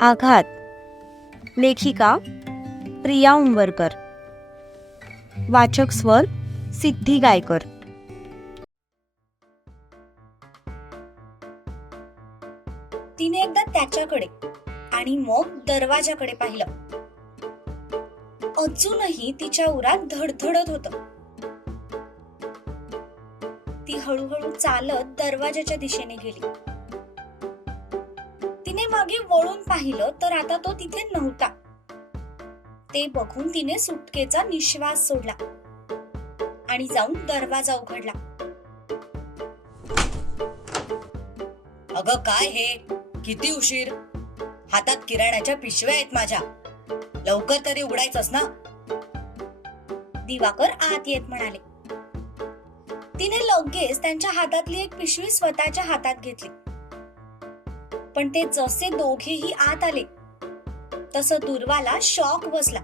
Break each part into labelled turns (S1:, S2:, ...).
S1: आघात. लेखिका प्रिया उंबरकर. वाचक स्वर सिद्धी गायकर.
S2: तिने एकदा त्याच्याकडे आणि मग दरवाजाकडे पाहिलं. अजूनही तिच्या उरात धडधडत होत. ती हळूहळू चालत दरवाजाच्या दिशेने गेली. तिने मागे वळून पाहिलं तर आता तो तिथे नव्हता. ते बघून तिने सुटकेचा निश्वास सोडला आणि जाऊन दरवाजा उघडला.
S3: अगं काय हे? किती उशीर? हातात किराण्याच्या पिशव्या आहेत माझ्या. लवकर तरी उघडायचंस ना?
S2: दिवाकर आत येत म्हणाले. तिने लगेच त्यांच्या हातातली एक पिशवी स्वतःच्या हातात घेतली. पण ते जसे दोघेही आत आले तसं दुर्वाला शॉक बसला.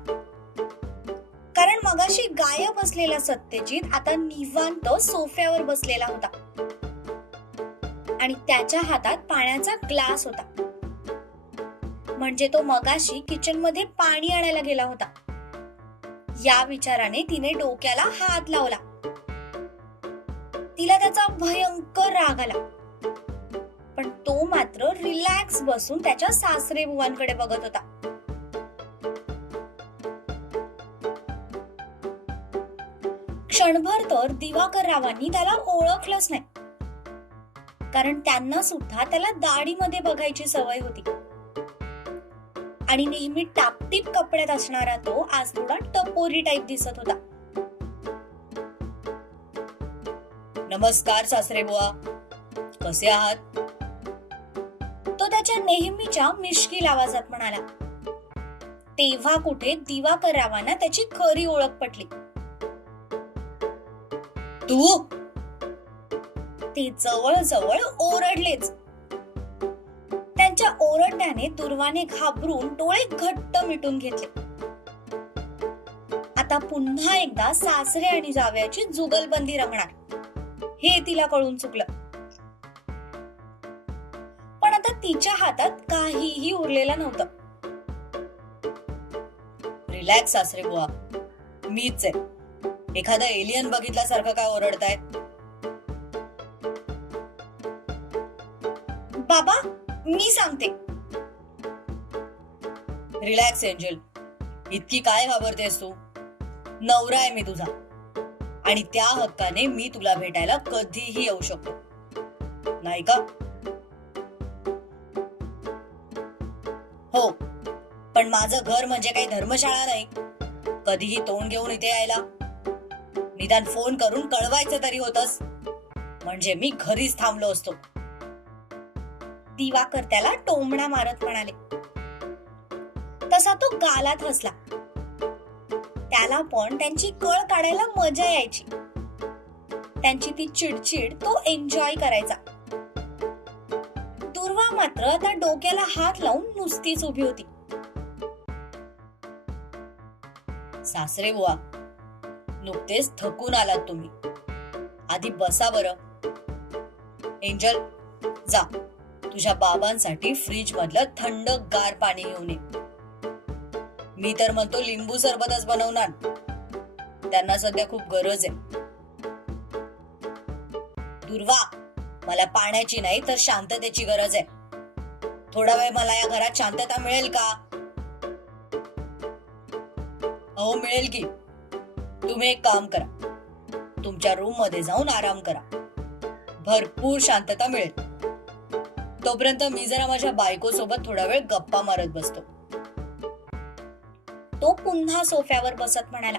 S2: कारण मगाशी गायब असलेला सत्यजित आता निवांत सोफ्यावर बसलेला होता. आणि त्याच्या हातात पाण्याचा ग्लास होता. म्हणजे तो मगाशी किचनमध्ये पाणी आणायला गेला होता. या विचाराने तिने डोक्याला हात लावला. तिला त्याचा भयंकर राग आला. पण तो मात्र रिलॅक्स बसून त्याच्या सासरे बुवांकडे बघत होता. क्षणभर तर दिवाकर रावांनी त्याला ओळखलंच नाही. कारण त्यांना सुद्धा त्याला दाढीमध्ये बघायची सवय होती. आणि नेहमी टापटीप कपड्यात असणारा तो आज थोडा टपोरी टाईप दिसत होता.
S3: नमस्कार सासरे बुवा. कसे आहात?
S2: तो नेहमीच्या मिश्किल आवाजात म्हणाला तेव्हा कुठे दिवाकर रावांना त्याची खरी ओळख पटली.
S3: तू?
S2: ते जवळजवळ ओरडलेच. त्यांच्या ओरडण्याने दुर्वाने घाबरून डोळे घट्ट मिटून घेतले. आता पुन्हा एकदा सासरे आणि जावयाची जुगलबंदी रंगणार. हे तिला कळून चुकलं. तिच्या हातात काहीही उरलेलं नव्हतं.
S3: रिलॅक्स सासरे बुवा. मीच आहे. एखादा एलियन बघितल्यासारखं काय ओरडताय?
S2: बाबा मी सांगते.
S3: रिलॅक्स एंजल इतकी काय घाबरतेस तू? नवरा आहे मी तुझा. आणि त्या हक्काने मी तुला भेटायला कधीही येऊ शकतो. नाही का? हो. पण माझं घर म्हणजे काही धर्मशाळा नाही. कधीही तोंड घेऊन इथे यायला. निदान फोन करून कळवायचं तरी होतस म्हणजे मी घरीच थांबलो असतो.
S2: दिवाकर त्याला टोमणा मारत म्हणाले. तसा तो गालात हसला. त्याला पण त्यांची कळ काढायला मजा यायची. त्यांची ती चिडचिड तो एन्जॉय करायचा. मात्र त्या डोक्याला हात लावून नुसतीच उभी होती.
S3: सासरे बुवा नुकतेच थकून आलात तुम्ही. आधी बसा बर. एंजल जा. तुझ्या बाबांसाठी फ्रीज मधलं थंड गार पाणी घेऊन ये. मी तर म्हणतो लिंबू सरबतच बनवणार. त्यांना सध्या खूप गरज आहे. दुर्वा मला पाण्याची नाही तर शांततेची गरज आहे. थोडा वेळ मला या घरात शांतता मिळेल का? हो मिळेल की. तुम्ही एक काम करा. तुमच्या रूममध्ये जाऊन आराम करा. भरपूर शांतता मिळेल. तोपर्यंत मी जरा माझ्या बायको सोबत थोडा वेळ गप्पा मारत बसतो.
S2: तो पुन्हा सोफ्यावर बसत म्हणाला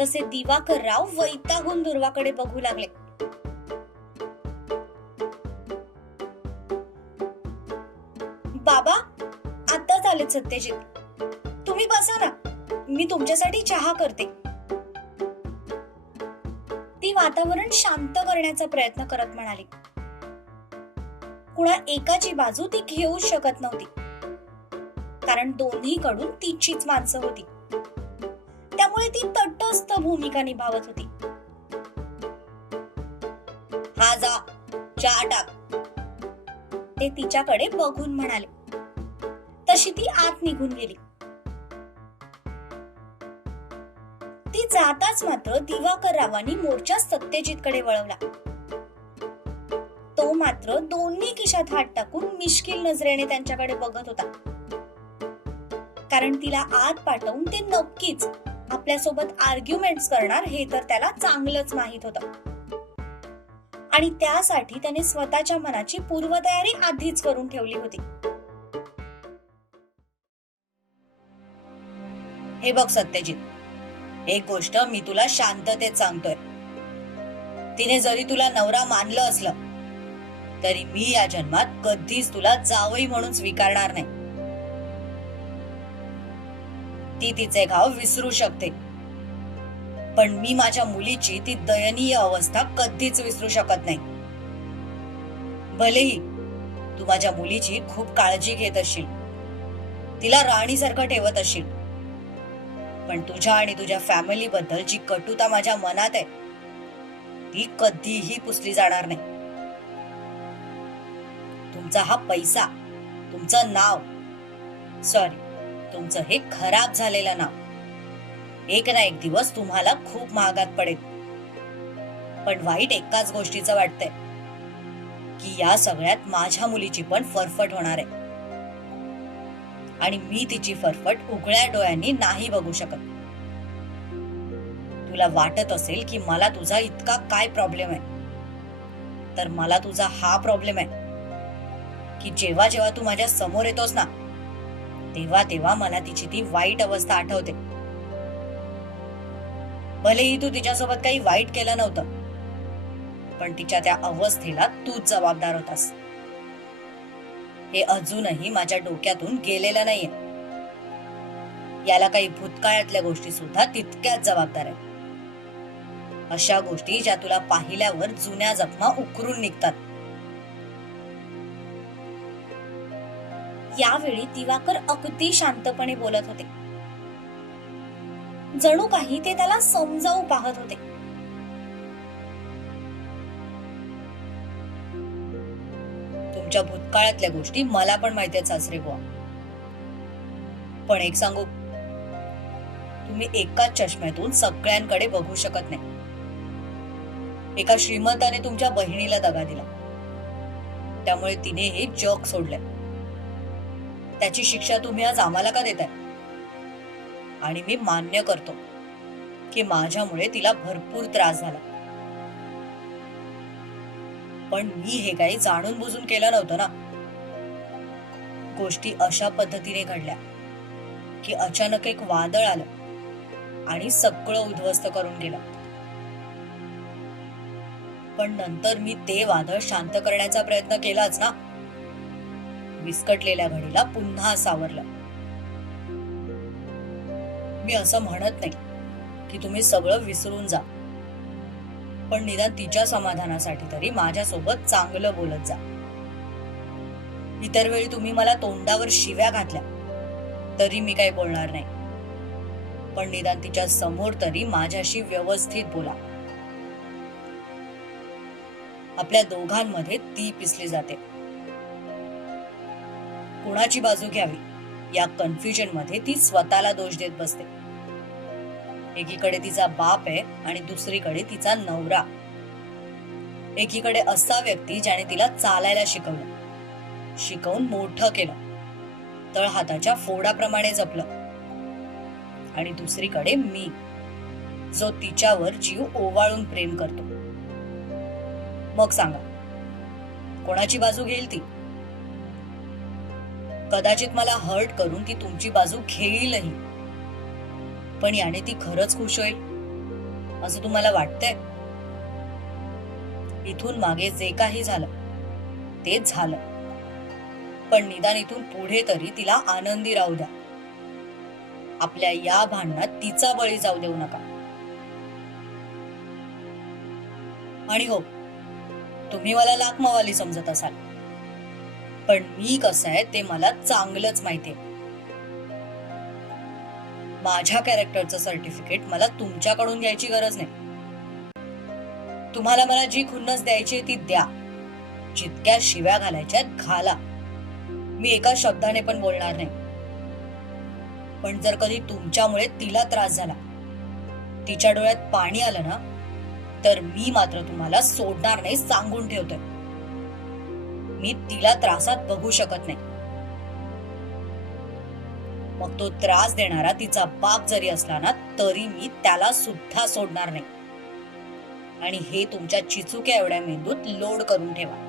S2: तसे दिवाकर राव वैतागून दुर्वाकडे बघू लागले. सत्यजित. तुम्ही बसा ना. मी तुमच्यासाठी चहा करते. ती वातावरण शांत करण्याचा प्रयत्न करत म्हणाली. कुणा एकाची बाजू ती घेऊ शकत नव्हती. कारण दोन्हीकडून तिचीच माणसं होती. त्यामुळे ती तटस्थ भूमिका निभावत होती.
S3: हा जा चहा टाक.
S2: ते तिच्याकडे बघून म्हणाले. तशी ती आत निघून गेली. ती जाताच मात्र दिवाकर रावांनी मोर्चा सत्यजितकडे वळवला. तो मात्र दोन्ही खिशात हात टाकून मिश्किल नजरेने त्यांच्याकडे बघत होता. कारण तिला आत पाठवून ते नक्कीच आपल्यासोबत आर्ग्युमेंट्स करणार हे तर त्याला चांगलंच माहीत होतं. आणि त्यासाठी त्याने स्वतःच्या मनाची पूर्वतयारी आधीच करून ठेवली होती.
S3: हे बघ सत्यजित एक गोष्ट मी तुला शांततेत सांगतोय. तिने जरी तुला नवरा मानलं असलं तरी मी या जन्मात कधीच तुला जावई म्हणून स्वीकारणार नाही. ती तिचे घाव विसरू शकते. पण मी माझ्या मुलीची ती दयनीय अवस्था कधीच विसरू शकत नाही. भलेही तू माझ्या मुलीची खूप काळजी घेत असशील तिला राणीसारखं ठेवत असशील पण तुझ्या आणि तुझ्या फॅमिलीबद्दल जी कटुता माझ्या मनात आहे ती कधीही पुसली जाणार नाही. तुमचा हा पैसा तुमचं नाव सॉरी तुमचं हे खराब झालेलं नाव एक ना एक दिवस तुम्हाला खूप महागात पडेल. पण वाईट एकाच गोष्टीचं वाटतंय की या सगळ्यात माझ्या मुलीची पण फरफट होणार आहे. आणि मी तिची फरफट उघड्या डोळ्यांनी नाही बघू शकत. तुला वाटत असेल की मला तुझा इतका काय प्रॉब्लेम आहे? तर मला तुझा हा प्रॉब्लेम आहे. की जेव्हा जेव्हा तू माझ्यासमोर येतोस ना तेव्हा तेव्हा मला तिची ती वाईट अवस्था आठवते. भलेही तू तिच्यासोबत काही वाईट केलं नव्हतं पण तिच्या त्या अवस्थेला तूच जबाबदार होतास. हे अजूनही माझ्या डोक्यातून गेलेलं नाहीये. याला काही भूतकाळातल्या गोष्टी सुद्धा तितक्याच जबाबदार आहेत. अशा गोष्टी ज्या तुला पाहिल्यावर जुन्या जखमा उकरून निघतात.
S2: यावेळी दिवाकर अगदी शांतपणे बोलत होते. जणू काही ते त्याला समजावू पाहत होते.
S3: तुमच्या भूतकाळातल्या गोष्टी मला पण माहिती आहेत सासरे बुवा. पण एक सांगू तुम्ही एकाच चष्म्यातून सगळ्यांकडे बघू शकत नाही. एका श्रीमंताने तुमच्या बहिणीला दगा दिला. त्यामुळे तिने हे जग सोडलंय. त्याची शिक्षा तुम्ही आज आम्हाला का देताय? आणि मी मान्य करतो की माझ्यामुळे तिला भरपूर त्रास झाला. पण मी हे काही जाणून बुजून केलं नव्हतं ना. गोष्टी अशा पद्धतीने घडल्या की अचानक एक वादळ आलं आणि सगळं उद्ध्वस्त करून गेलं. पण नंतर मी ते वादळ शांत करण्याचा प्रयत्न केलाच ना. विस्कटलेल्या घडीला पुन्हा सावरलं. मी असं म्हणत नाही की तुम्ही सगळं विसरून जा. पण निदान तिच्या समाधानासाठी तरी माझ्यासोबत चांगलं बोलत जा. इतर वेळी तुम्ही मला तोंडावर शिव्या घातल्या तरी मी काही बोलणार नाही. पण निदान तिच्या समोर तरी माझ्याशी व्यवस्थित बोला. आपल्या दोघांमध्ये ती पिसली जाते. कुणाची बाजू घ्यावी? या कन्फ्युजनमध्ये ती स्वतःला दोष देत बसते. एकीकडे तिचा बाप आहे आणि दुसरीकडे तिचा नवरा. एकीकडे असा व्यक्ती ज्याने तिला चालायला शिकवलं. शिकवून मोठं केलं. तळहाताच्या फोडाप्रमाणे जपलं. आणि दुसरीकडे मी जो तिच्यावर जीव ओवाळून प्रेम करतो. मग सांगा कोणाची बाजू घेईल ती? कदाचित मला हर्ट करून ती तुमची बाजू घेईलही. पण याने ती खरंच खुश होईल? असं तुम्हाला वाटतंय? इथून मागे जे काही झालं ते झालं. पण निदान इथून पुढे तरी तिला आनंदी राहू द्या. आपल्या या भांडणात तिचा बळी जाऊ देऊ नका. आणि हो तुम्ही मला लाख मवाली समजत असाल. पण मी कसं आहे ते मला चांगलंच माहितीये माझ्या कॅरेक्टरचं सर्टिफिकेट मला तुमच्याकडून घ्यायची गरज नाही. तुम्हाला मला जी खुन्नस द्यायची ती द्या. जितक्या शिव्या घालायच्या घाला. मी एका शब्दाने पण बोलणार नाही. पण जर कधी तुमच्यामुळे तिला त्रास झाला तिच्या डोळ्यात पाणी आलं ना तर मी मात्र तुम्हाला सोडणार नाही सांगून ठेवतोय. मी तिला त्रासात बघू शकत नाही. मग तो त्रास देणारा तिचा बाप जरी असला ना तरी मी त्याला सुद्धा सोडणार नाही. आणि हे तुमच्या चिचुक्या एवढ्या मेंदूत लोड करून ठेवा.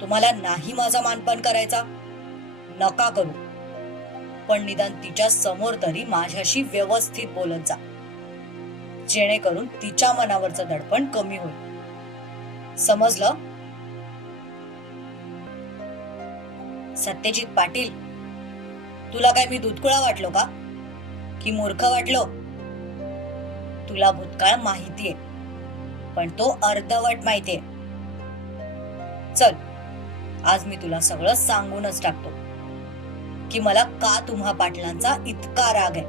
S3: तुम्हाला नाही माझा मानपान करायचा? नका करू. पण निदान तिच्या समोर तरी माझ्याशी व्यवस्थित बोलत जा. जेणेकरून तिच्या मनावरचं दडपण कमी होईल. समजलं? सत्यजित पाटील तुला काय मी दुधकुळा वाटलो का? की मूर्ख वाटलो? तुला भूतकाळ माहितीये पण तो अर्धवट माहितीये. चल आज मी तुला सगळं सांगूनच टाकतो की मला का तुम्हा पाटलांचा इतका राग आहे?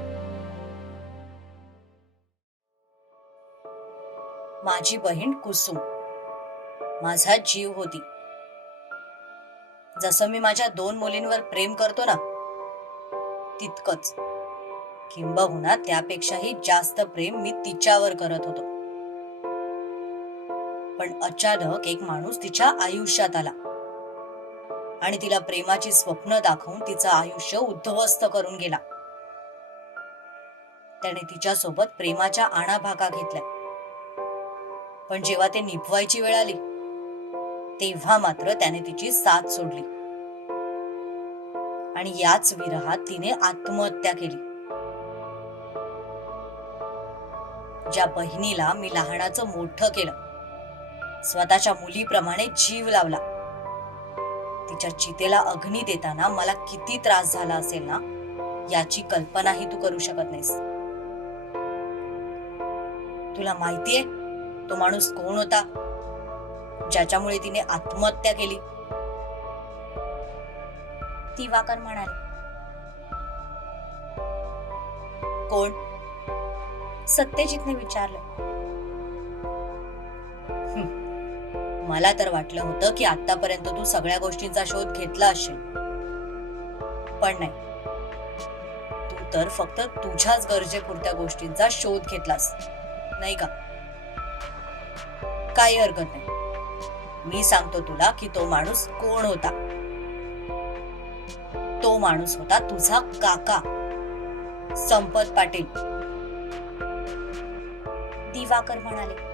S3: माझी बहीण कुसुम. माझा जीव होती. जसं मी माझ्या दोन मुलींवर प्रेम करतो ना तितकंच. किंबहुना त्यापेक्षाही जास्त प्रेम मी तिच्यावर करत होतो. पण अचानक एक माणूस तिच्या आयुष्यात आला. आणि तिला प्रेमाची स्वप्न दाखवून तिचं आयुष्य उद्ध्वस्त करून गेला. त्याने तिच्या सोबत प्रेमाच्या आणाभाका घेतल्या. पण जेव्हा ते निभवायची वेळ आली तेव्हा मात्र त्याने तिची साथ सोडली. आणि याच विरहात तिने आत्महत्या केली. ज्या बहिणीला मी लहानाचं मोठं केलं. स्वतःच्या मुलीप्रमाणे जीव लावला. तिच्या चितेला अग्नी देताना मला किती त्रास झाला असेल ना याची कल्पनाही तू करू शकत नाहीस. तुला माहितीये तो माणूस कोण होता? ज्याच्यामुळे तिने आत्महत्या केली.
S2: दिवाकर म्हणाले.
S3: कोण?
S2: सत्यजितने विचारलं.
S3: मला तर वाटलं होतं की आतापर्यंत तू सगळ्या गोष्टींचा शोध घेतला असेल. पण नाही. तू तर फक्त तुझ्याच गरजेपुरत्या गोष्टींचा शोध घेतलास. नाही का? काही हरकत नाही. मी सांगतो तुला की तो माणूस कोण होता? तो माणूस होता तुझा काका. संपत पाटील.
S2: दिवाकर म्हणाले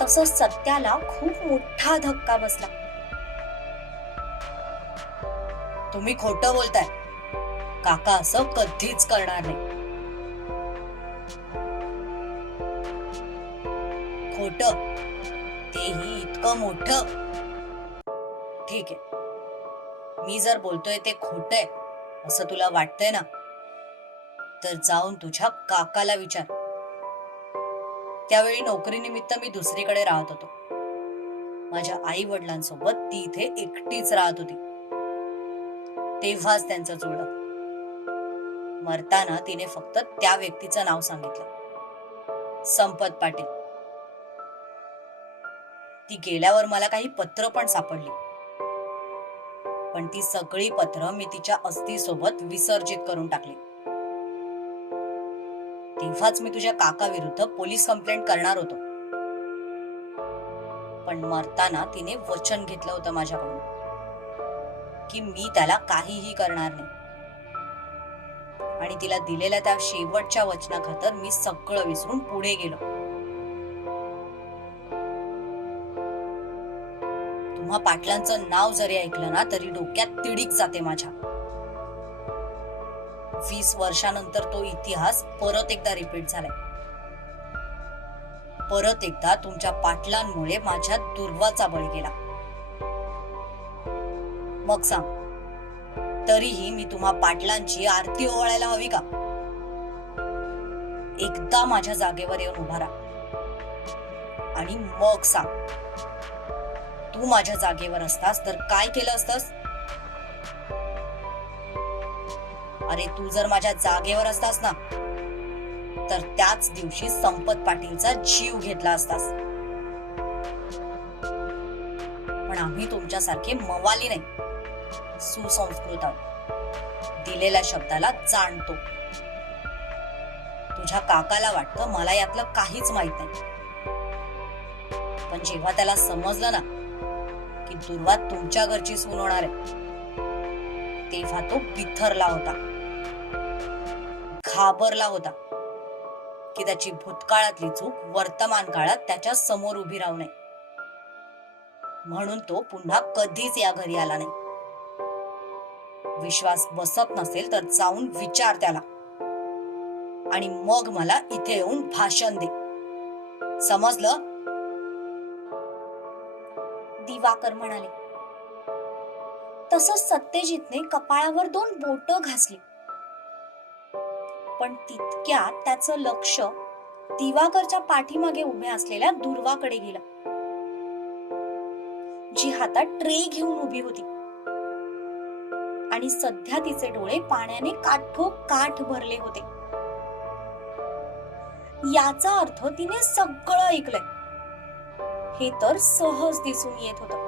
S2: तसंच सत्याला खूप मोठा धक्का बसला.
S3: तुम्ही खोटं बोलताय. काका असं कधीच करणार नाही. खोट? तेही इतकं मोठ? ठीक आहे. मी जर बोलतोय ते खोट आहे असं तुला वाटतंय ना? तर जाऊन तुझ्या काकाला विचार. त्यावेळी नोकरीनिमित्त मी दुसरीकडे राहत होतो. माझ्या आई वडिलांसोबत ती इथे एकटीच राहत होती. तेव्हाच त्यांचं जुळलं. मरताना तिने फक्त त्या व्यक्तीचं नाव सांगितलं. संपत पाटील. ती गेल्यावर मला काही पत्र पण सापडली. पण ती सगळी पत्र मी तिच्या अस्थीसोबत विसर्जित करून टाकली. तेव्हाच मी तुझ्या काका विरुद्ध पोलीस कंप्लेंट करणार होतो. पण मरताना तिने वचन घेतलं होतं माझ्याकडून की मी त्याला काहीही करणार नाही. आणि तिला दिलेल्या त्या शेवटच्या वचनाखातर मी सगळं विसरून पुढे गेलो. तेव्हा पाटलांचं नाव जरी ऐकलं ना तरी डोक्यात तिडीक जाते माझ्या. वीस वर्षानंतर तो इतिहास परत एकदा रिपीट झालाय. परत एकदा तुमच्या पाटलांमुळे माझ्या दुर्वाचा बळी गेला. मग सांग तरीही मी तुम्हा पाटलांची आरती ओवाळायला हवी का? एकदा माझ्या जागेवर येऊन उभा राहा. आणि मग सांग तू माझ्या जागेवर असतास तर काय केलं असतास? अरे तू जर माझ्या जागेवर असतास ना तर त्याच दिवशी संपत पाटीलचा जीव घेतला असतास. पण आम्ही तुमच्यासारखे मवाली नाही. सुसंस्कृत आहोत दिलेल्या शब्दाला जाणतो. तुझ्या काकाला वाटतं मला यातलं काहीच माहीत नाही. पण जेव्हा त्याला समजलं ना की दुर्वा तुमच्या घरची सून होणार आहे. तेव्हा तो बिथरला होता. घाबरला होता. की त्याची भूतकाळातली चूक वर्तमान काळात त्याच्यासमोर उभी राहू नये. म्हणून तो पुन्हा कधीच या घरी आला नाही. विश्वास बसत नसेल तर जाऊन विचार त्याला. आणि मग मला इथे येऊन भाषण दे. समजलं?
S2: दिवाकर म्हणाले. तसंच सत्यजितने कपाळावर दोन बोट घासली. पण तितक्यात त्याचं लक्ष दिवाकरच्या पाठीमागे उभ्या असलेल्या दुर्वाकडे गेलं. जी हातात ट्रे घेऊन उभी होती. आणि सध्या तिचे डोळे पाण्याने काठो काठ भरले होते. याचा अर्थ तिने सगळं ऐकलंय. हे तर सहज दिसून येत होतं.